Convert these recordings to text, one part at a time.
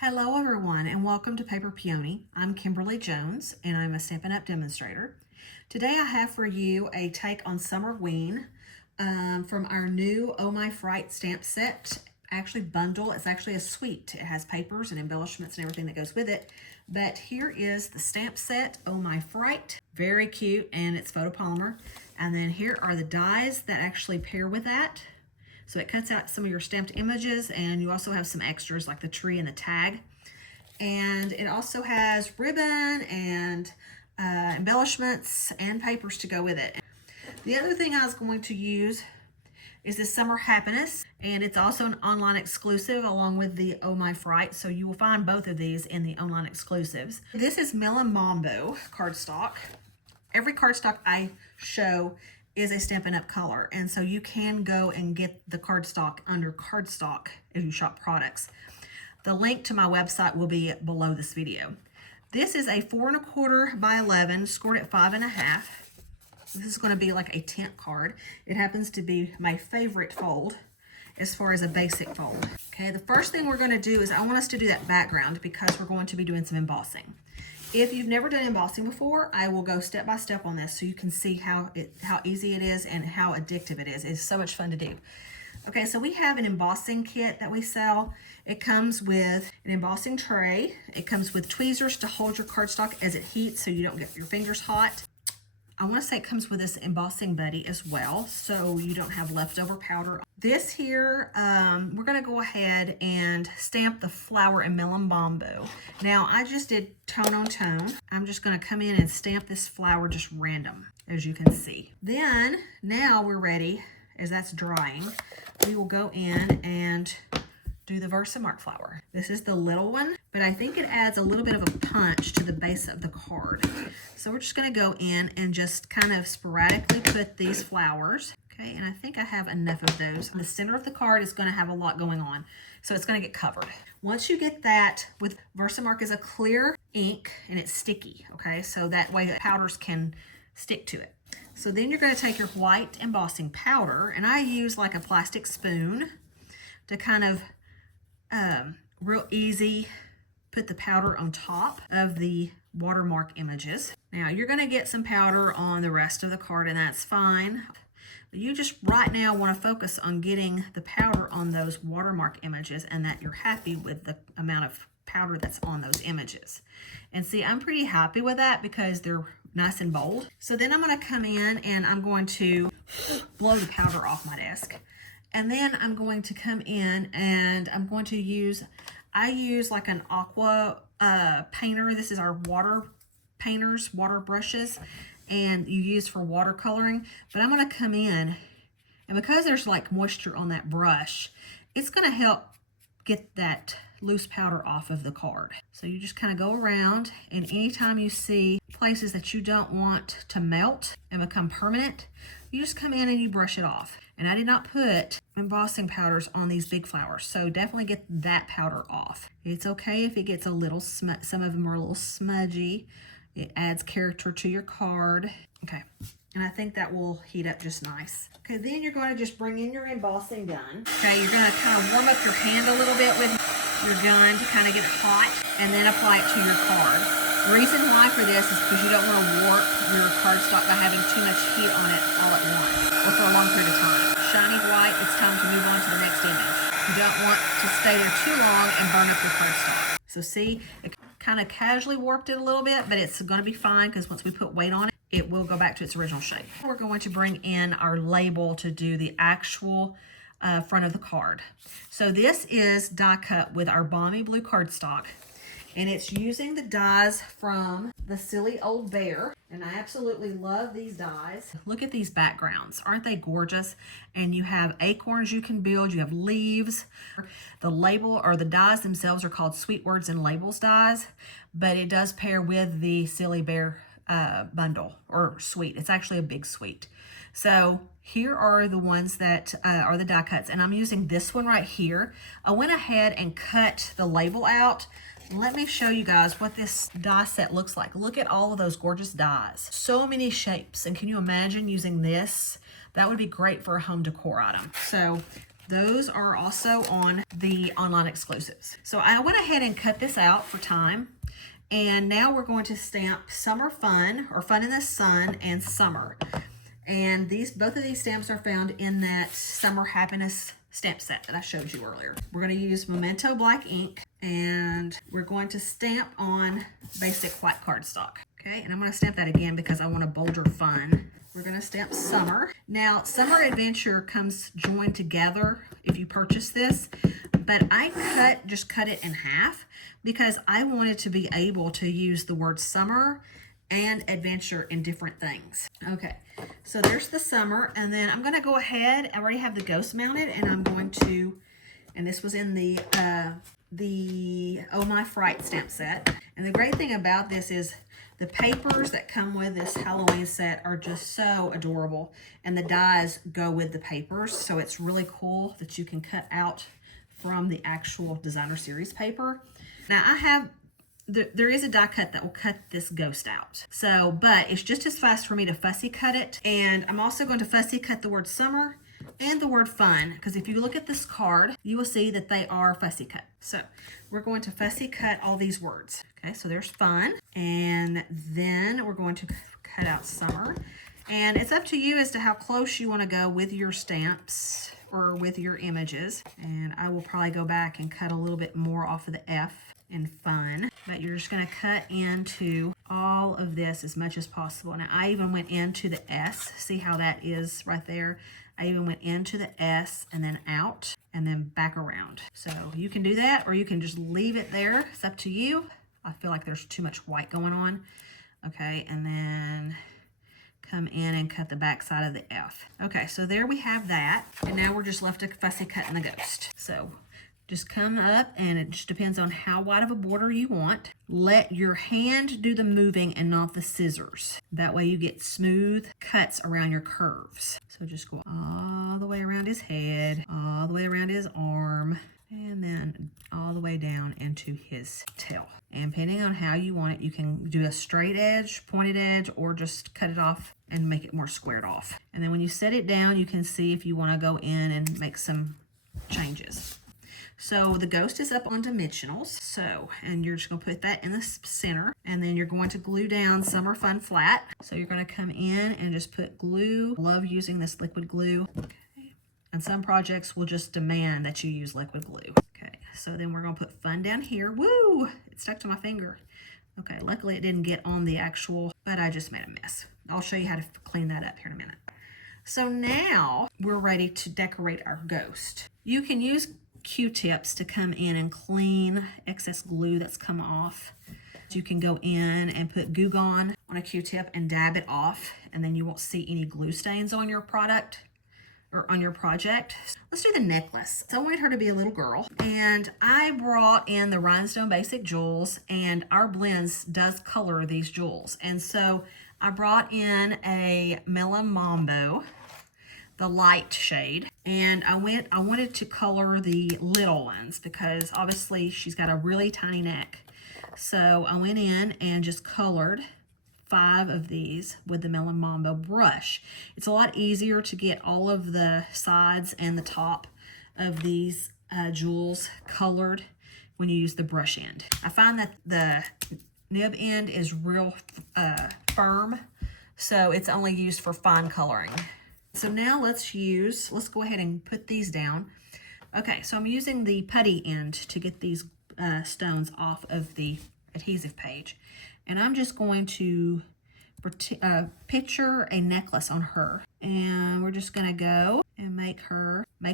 Hello everyone and welcome to Paper Peony. I'm Kimberly Jones and I'm a Stampin' Up! Demonstrator. Today I have for you a take on Summerween from our new Oh My Fright stamp set. Actually bundle, it's actually a suite. It has papers and embellishments and everything that goes with it. But here is the stamp set, Oh My Fright. Very cute and it's photopolymer. And then here are the dies that actually pair with that. So it cuts out some of your stamped images, and you also have some extras like the tree and the tag. And it also has ribbon and embellishments and papers to go with it. The other thing I was going to use is this Summer Happiness, and it's also an online exclusive along with the Oh My Fright, so you will find both of these in the online exclusives. This is Melon Mambo cardstock. Every cardstock I show is a Stampin' Up! Color, and so you can go and get the cardstock under cardstock if you shop products. The link to my website will be below this video. This is a 4 1/4 by 11, scored at 5 1/2. This is going to be like a tent card. It happens to be my favorite fold as far as a basic fold. Okay, the first thing we're going to do is I want us to do that background because we're going to be doing some embossing. If you've never done embossing before, I will go step by step on this so you can see how easy it is and how addictive it is. It's so much fun to do. Okay, so we have an embossing kit that we sell. It comes with an embossing tray. It comes with tweezers to hold your cardstock as it heats so you don't get your fingers hot. I want to say it comes with this embossing buddy as well, so you don't have leftover powder. This here, we're going to go ahead and stamp the flower and Melon Mambo. Now, I just did tone on tone. I'm just going to come in and stamp this flower just random, as you can see. Then, now we're ready, as that's drying, we will go in and do the Versamark flower. This is the little one, but I think it adds a little bit of a punch to the base of the card. So we're just gonna go in and just kind of sporadically put these flowers. Okay, and I think I have enough of those. The center of the card is gonna have a lot going on, so it's gonna get covered. Once you get that, with Versamark is a clear ink and it's sticky, okay? So that way the powders can stick to it. So then you're gonna take your white embossing powder, and I use like a plastic spoon to kind of real easy put the powder on top of the watermark images. Now you're going to get some powder on the rest of the card, and that's fine. But you just right now want to focus on getting the powder on those watermark images and that you're happy with the amount of powder that's on those images. And see, I'm pretty happy with that because they're nice and bold. So then I'm going to come in and I'm going to blow the powder off my desk. And then I'm going to come in and I'm going to use, I use like an aqua painter. This is our water painters, water brushes, and you use for watercoloring. But I'm going to come in, and because there's like moisture on that brush, it's going to help get that loose powder off of the card. So you just kind of go around, and anytime you see places that you don't want to melt and become permanent, you just come in and you brush it off. And I did not put embossing powders on these big flowers, so definitely get that powder off. It's okay if it gets a little some of them are a little smudgy. It adds character to your card. Okay, and I think that will heat up just nice. Okay, then you're going to just bring in your embossing gun. Okay, you're going to kind of warm up your hand a little bit with your gun to kind of get it hot, and then apply it to your card. The reason why for this is because you don't want to warp your cardstock by having too much heat on it all at once or for a long period of time. Shiny white, it's time to move on to the next image. You don't want to stay there too long and burn up your cardstock. So see, it kind of casually warped it a little bit, but it's going to be fine because once we put weight on it, it will go back to its original shape. We're going to bring in our label to do the actual front of the card. So this is die cut with our Balmy Blue cardstock. And it's using the dies from the Silly Old Bear. And I absolutely love these dies. Look at these backgrounds. Aren't they gorgeous? And you have acorns you can build. You have leaves. The label or the dies themselves are called Sweet Words and Labels dies. But it does pair with the Silly Bear bundle or suite. It's actually a big suite. So here are the ones that are the die cuts. And I'm using this one right here. I went ahead and cut the label out. Let me show you guys what this die set looks like. Look at all of those gorgeous dies. So many shapes. And can you imagine using this? That would be great for a home decor item. So Those are also on the online exclusives. So I went ahead and cut this out for time. And now we're going to stamp Summer Fun, or Fun in the Sun, and Summer. And both of these stamps are found in that Summer Happiness stamp set that I showed you earlier. We're going to use Memento black ink, and we're going to stamp on basic white cardstock. Okay, and I'm going to stamp that again because I want a bolder Fun. We're going to stamp Summer. Now, Summer Adventure comes joined together if you purchase this, but I just cut it in half because I wanted to be able to use the word summer and adventure in different things. Okay, so there's the summer, and then I'm going to go ahead. I already have the ghost mounted, and I'm going to, and this was in the Oh My Fright stamp set. And the great thing about this is the papers that come with this Halloween set are just so adorable, and the dies go with the papers, so it's really cool that you can cut out from the actual designer series paper. Now I have, there is a die cut that will cut this ghost out. So, but it's just as fast for me to fussy cut it. And I'm also going to fussy cut the word summer and the word fun, because if you look at this card, you will see that they are fussy cut. So we're going to fussy cut all these words. Okay, so there's fun, and then we're going to cut out summer. And it's up to you as to how close you want to go with your stamps or with your images. And I will probably go back and cut a little bit more off of the F in fun, but you're just going to cut into all of this as much as possible. Now I even went into the S. See how that is right there? I even went into the S and then out and then back around. So you can do that, or you can just leave it there. It's up to you. I feel like there's too much white going on. Okay, and then come in and cut the back side of the F. Okay, so there we have that. And now we're just left to fussy cutting the ghost. So just come up, and it just depends on how wide of a border you want. Let your hand do the moving and not the scissors. That way you get smooth cuts around your curves. So just go all the way around his head, all the way around his arm, and then all the way down into his tail. And depending on how you want it, you can do a straight edge, pointed edge, or just cut it off and make it more squared off. And then when you set it down, you can see if you want to go in and make some changes. So the ghost is up on dimensionals. So, and you're just going to put that in the center, and then you're going to glue down Summer Fun flat. So you're going to come in and just put glue. I love using this liquid glue. Okay. And some projects will just demand that you use liquid glue. Okay, so then we're going to put fun down here. Woo! It stuck to my finger. Okay, luckily it didn't get on the actual, but I just made a mess. I'll show you how to clean that up here in a minute. So now we're ready to decorate our ghost. You can use Q-tips to come in and clean excess glue that's come off. You can go in and put Goo Gone on a Q-tip and dab it off, and then you won't see any glue stains on your product or on your project. Let's do the necklace. So I wanted her to be a little girl, and I brought in the Rhinestone Basic Jewels, and our blends does color these jewels. And so I brought in a Melon Mambo, the light shade, and I wanted to color the little ones because obviously she's got a really tiny neck. So I went in and just colored 5 of these with the Melon Mambo brush. It's a lot easier to get all of the sides and the top of these jewels colored when you use the brush end. I find that the nib end is real firm, so it's only used for fine coloring. So now let's go ahead and put these down. Okay, so I'm using the putty end to get these stones off of the adhesive page. And I'm just going to picture a necklace on her. And we're just gonna go and make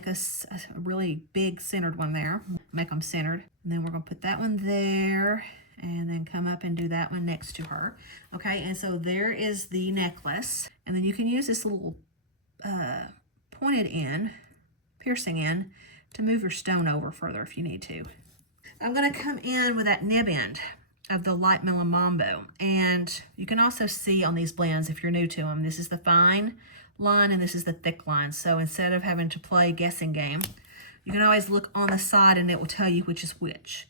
us a really big centered one there. Make them centered. And then we're gonna put that one there, and then come up and do that one next to her. Okay, and so there is the necklace. And then you can use this little pointed end, piercing end, to move your stone over further if you need to. I'm going to come in with that nib end of the light Melon Mambo, and you can also see on these blends, if you're new to them, this is the fine line and this is the thick line. So instead of having to play a guessing game, you can always look on the side and it will tell you which is which.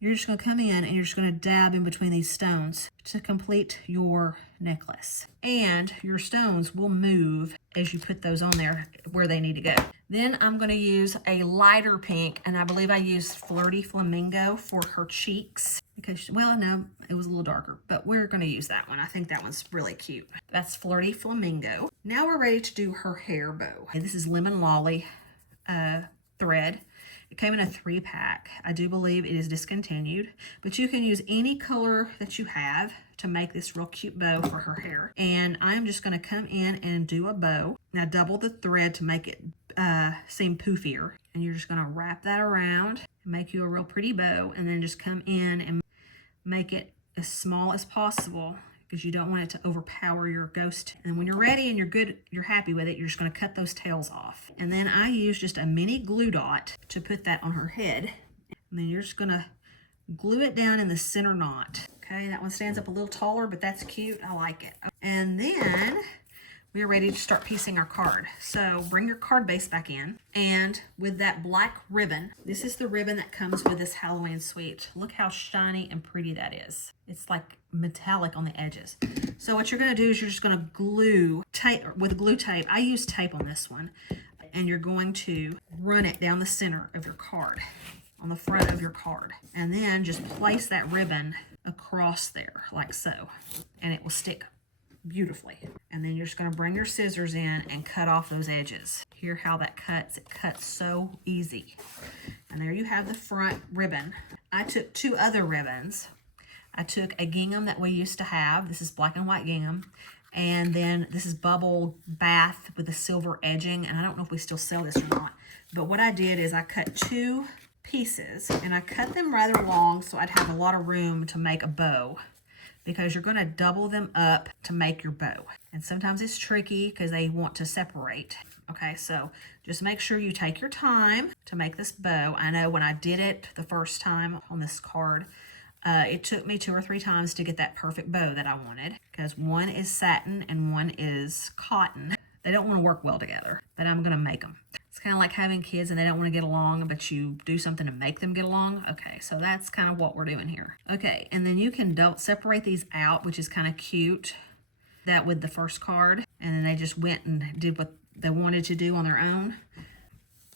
You're just going to come in and you're just going to dab in between these stones to complete your necklace. And your stones will move as you put those on there where they need to go. Then I'm going to use a lighter pink, and I believe I used Flirty Flamingo for her cheeks because, well, no, it was a little darker, but we're going to use that one. I think that one's really cute. That's Flirty Flamingo. Now we're ready to do her hair bow. And this is Lemon Lolly thread. It came in a 3-pack. I do believe it is discontinued, but you can use any color that you have to make this real cute bow for her hair. And I'm just going to come in and do a bow. Now double the thread to make it seem poofier. And you're just going to wrap that around and make you a real pretty bow, and then just come in and make it as small as possible because you don't want it to overpower your ghost. And when you're ready and you're good, you're happy with it, you're just going to cut those tails off. And then I use just a mini glue dot to put that on her head. And then you're just going to glue it down in the center knot. Okay, that one stands up a little taller, but that's cute. I like it. And then we are ready to start piecing our card. So bring your card base back in, and with that black ribbon, this is the ribbon that comes with this Halloween suite. Look how shiny and pretty that is. It's like metallic on the edges. So what you're going to do is you're just going to glue tape with glue tape. I use tape on this one, and you're going to run it down the center of your card, on the front of your card, and then just place that ribbon across there like so, and it will stick beautifully. And then you're just going to bring your scissors in and cut off those edges. Hear how that cuts? It cuts so easy. And there you have the front ribbon. I took 2 other ribbons. I took a gingham that we used to have. This is black and white gingham. And then this is bubble bath with the silver edging. And I don't know if we still sell this or not. But what I did is I cut 2 pieces, and I cut them rather long so I'd have a lot of room to make a bow, because you're going to double them up to make your bow. And sometimes it's tricky because they want to separate. Okay, so just make sure you take your time to make this bow. I know when I did it the first time on this card, it took me 2 or 3 times to get that perfect bow that I wanted, because one is satin and one is cotton. They don't want to work well together, but I'm going to make them. It's kind of like having kids and they don't want to get along, but you do something to make them get along. Okay, so that's kind of what we're doing here. Okay, and then you can separate these out, which is kind of cute. That with the first card, and then they just went and did what they wanted to do on their own.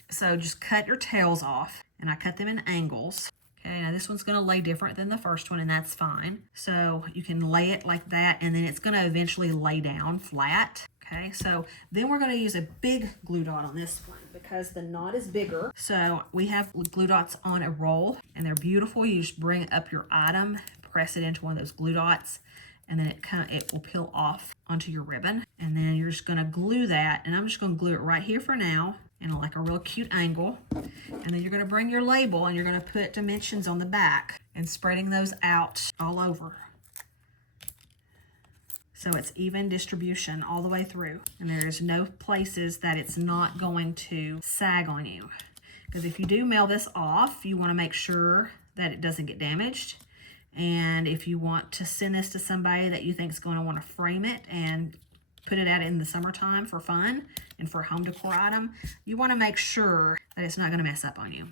So just cut your tails off, and I cut them in angles. Okay, now this one's going to lay different than the first one, and that's fine. So you can lay it like that, and then it's going to eventually lay down flat. Okay, so then we're going to use a big glue dot on this one because the knot is bigger. So we have glue dots on a roll, and they're beautiful. You just bring up your item, press it into one of those glue dots, and then it will peel off onto your ribbon. And then you're just going to glue that, and I'm just going to glue it right here for now in like a real cute angle. And then you're going to bring your label, and you're going to put dimensions on the back and spreading those out all over. So it's even distribution all the way through. And there's no places that it's not going to sag on you. Because if you do mail this off, you want to make sure that it doesn't get damaged. And if you want to send this to somebody that you think is going to want to frame it and put it out in the summertime for fun and for a home decor item, you want to make sure that it's not going to mess up on you.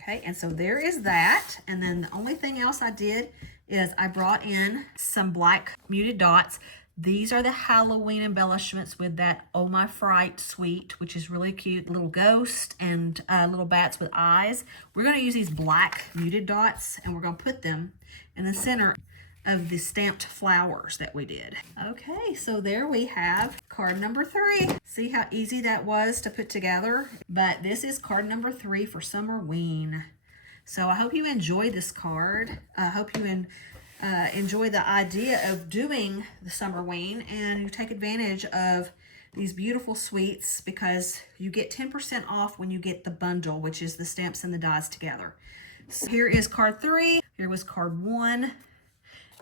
Okay, and so there is that. And then the only thing else I did is I brought in some black muted dots. These are the Halloween embellishments with that Oh My Fright suite, which is really cute. Little ghost and little bats with eyes. We're going to use these black muted dots, and we're going to put them in the center of the stamped flowers that we did. Okay, so there we have card number 3. See how easy that was to put together? But this is card number 3 for Summerween. So I hope you enjoyed this card. I hope you enjoy the idea of doing the Summerween, and you take advantage of these beautiful suites because you get 10% off when you get the bundle, which is the stamps and the dies together. So here is card 3, here was card 1,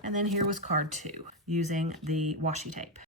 and then here was card 2 using the washi tape.